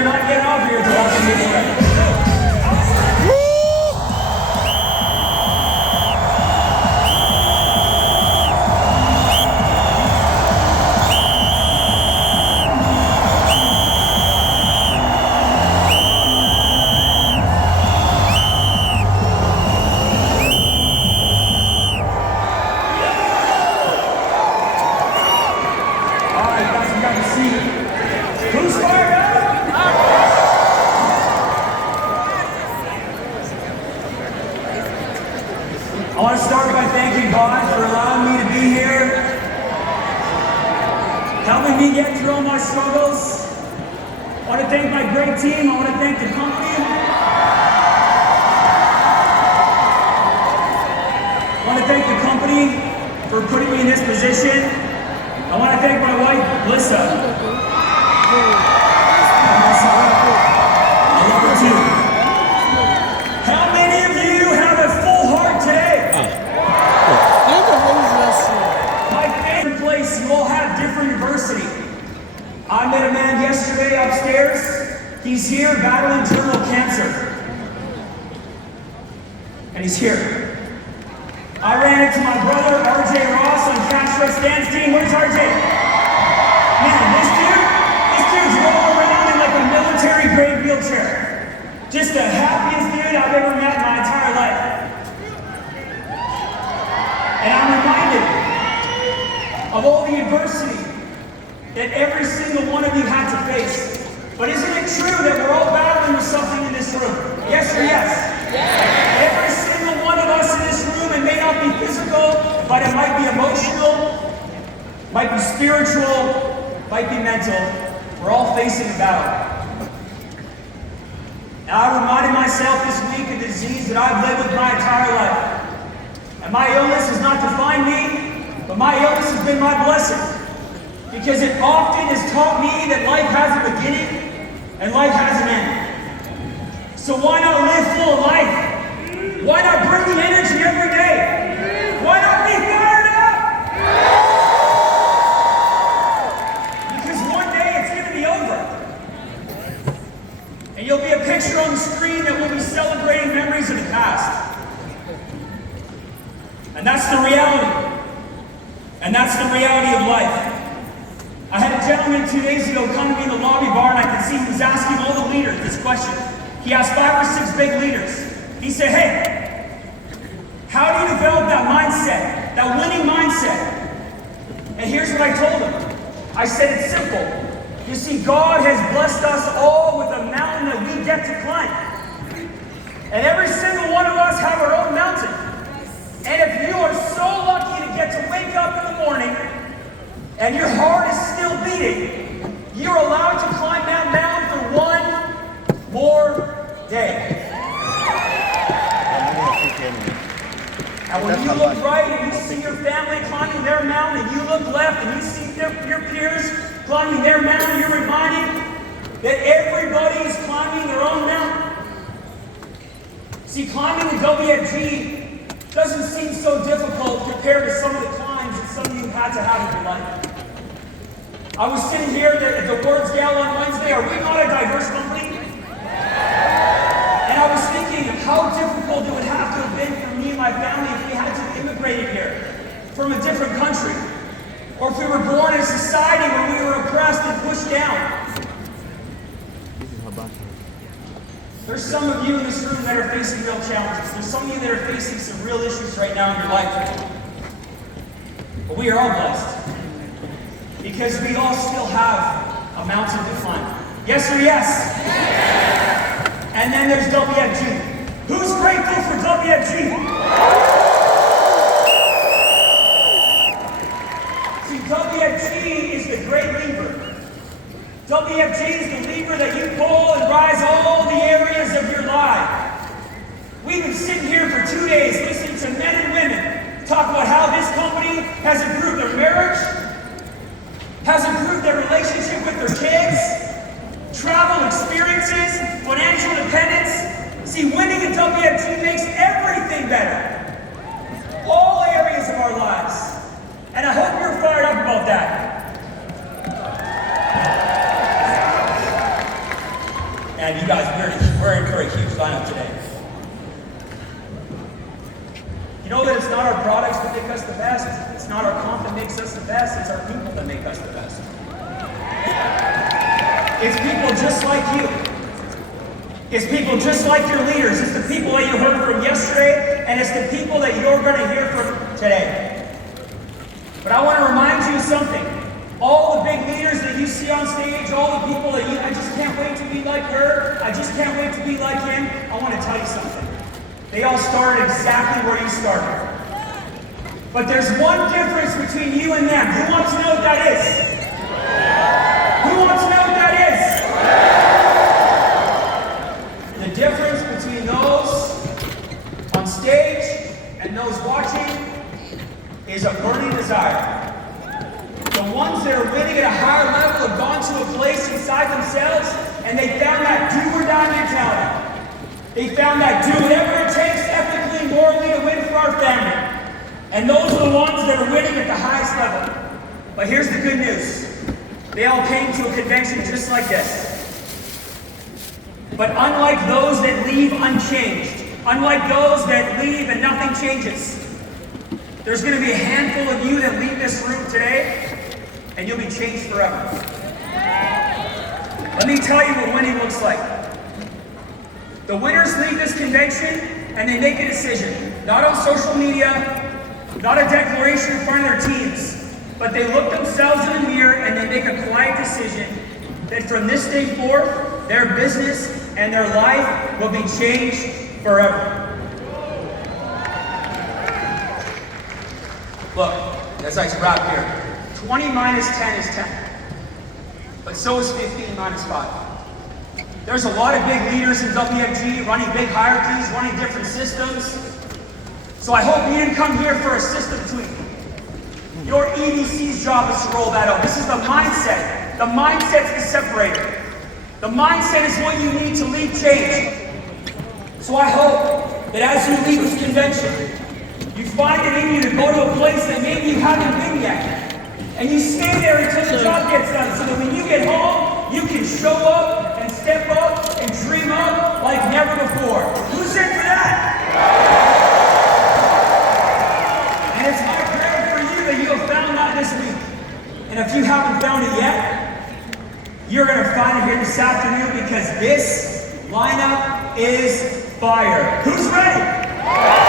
are not getting off here to walk in this way. Who's fired up? I want to start by thanking God for allowing me to be here, helping me get through all my struggles. I want to thank my great team. I want to thank the company. I want to thank the company for putting me in this position. I want to thank my wife, Melissa. I love her too. How many of you have a full heart today? My favorite place, you all have different adversity. I met a man yesterday upstairs. He's here battling terminal cancer. And he's here. I ran into my brother, RJ Ross, on Cash Rush Dance Team. Where's RJ? Man, this dude's rolling around in like a military-grade wheelchair. Just the happiest dude I've ever met in my entire life. And I'm reminded of all the adversity that every single one of you had to face. But isn't it true that we're all battling with something in this room? Yes or yes? Yes. Every single one of us in this room, it may not be physical, but it might be emotional, might be spiritual, might be mental. We're all facing a battle. And I reminded myself this week of the disease that I've lived with my entire life. And my illness has not defined me, but my illness has been my blessing. Because it often has taught me that life has a beginning and life has an end. So why not live full of life? Why not bring the energy every day? Why not be fired up? Because one day it's going to be over. And you'll be a picture on the screen that will be celebrating memories of the past. And that's the reality. And that's the reality of life. I had a gentleman 2 days ago come to me in the lobby bar, and I could see he was asking all the leaders this question. He asked 5 or 6 big leaders. He said, hey, how do you develop that mindset, that winning mindset? And here's what I told him. I said, it's simple. You see, God has blessed us all with a mountain that we get to climb. And every single one of us have our own mountain. And if you are so lucky to get to wake up in the morning and your heart is still beating, you're allowed to climb that mountain for one more day. And when you look right and you see your family climbing their mountain, and you look left and you see your peers climbing their mountain, you're reminded that everybody is climbing their own mountain. See, climbing the WFG doesn't seem so difficult compared to some of the climbs that some of you had to have in your life. I was sitting here at the Awards Gala on Wednesday. Are we not a diverse company? And I was thinking how difficult it would have to have been for me and my family if we had to have immigrated here from a different country. Or if we were born in a society where we were oppressed and pushed down. There's some of you in this room that are facing real challenges. There's some of you that are facing some real issues right now in your life. But we are all blessed. Because we all still have a mountain to climb. Yes or yes? Yes. And then there's WFG. Who's grateful for WFG? See, WFG is the great lever. WFG is the lever that you pull and rise all the areas of your life. We've been sitting here for 2 days listening to men and women talk about how this company has improved their marriage, has improved their relationship with their kids, travel experiences, financial independence. See, winning at WFG makes everything better. All areas of our lives. And I hope you're fired up about that. You know that it's not our products that make us the best. It's not our comp that makes us the best. It's our people that make us the best. It's people just like you. It's people just like your leaders. It's the people that you heard from yesterday, and it's the people that you're going to hear from today. But I want to remind you of something. All the big leaders that you see on stage, all the people that I just can't wait to be like her, I just can't wait to be like him, I want to tell you something. They all started exactly where you started. But there's one difference between you and them. Who wants to know what that is? Who wants to know what that is? The difference between those on stage and those watching is a burning desire. The ones that are winning at a higher level have gone to a place inside themselves and they found that do or die mentality. They found that do whatever it takes ethically and morally to win for our family. And those are the ones that are winning at the highest level. But here's the good news. They all came to a convention just like this. But unlike those that leave unchanged, unlike those that leave and nothing changes, there's going to be a handful of you that leave this room today and you'll be changed forever. Let me tell you what winning looks like. The winners leave this convention and they make a decision. Not on social media, not a declaration in front of their teams, but they look themselves in the mirror and they make a quiet decision that from this day forth, their business and their life will be changed forever. Look, as I wrap here, 20 minus 10 is 10. But so is 15 minus 5. There's a lot of big leaders in WFG running big hierarchies, running different systems. So I hope you didn't come here for a system tweak. Your EDC's job is to roll that out. This is the mindset. The mindset's the separator. The mindset is what you need to lead change. So I hope that as you leave this convention, you find it in you to go to a place that maybe you haven't been yet. And you stay there until the job gets done so that when you get home, you can show up and step up and dream up like never before. Who's in for that? And it's my prayer for you that you have found that this week. And if you haven't found it yet, you're going to find it here this afternoon because this lineup is fire. Who's ready?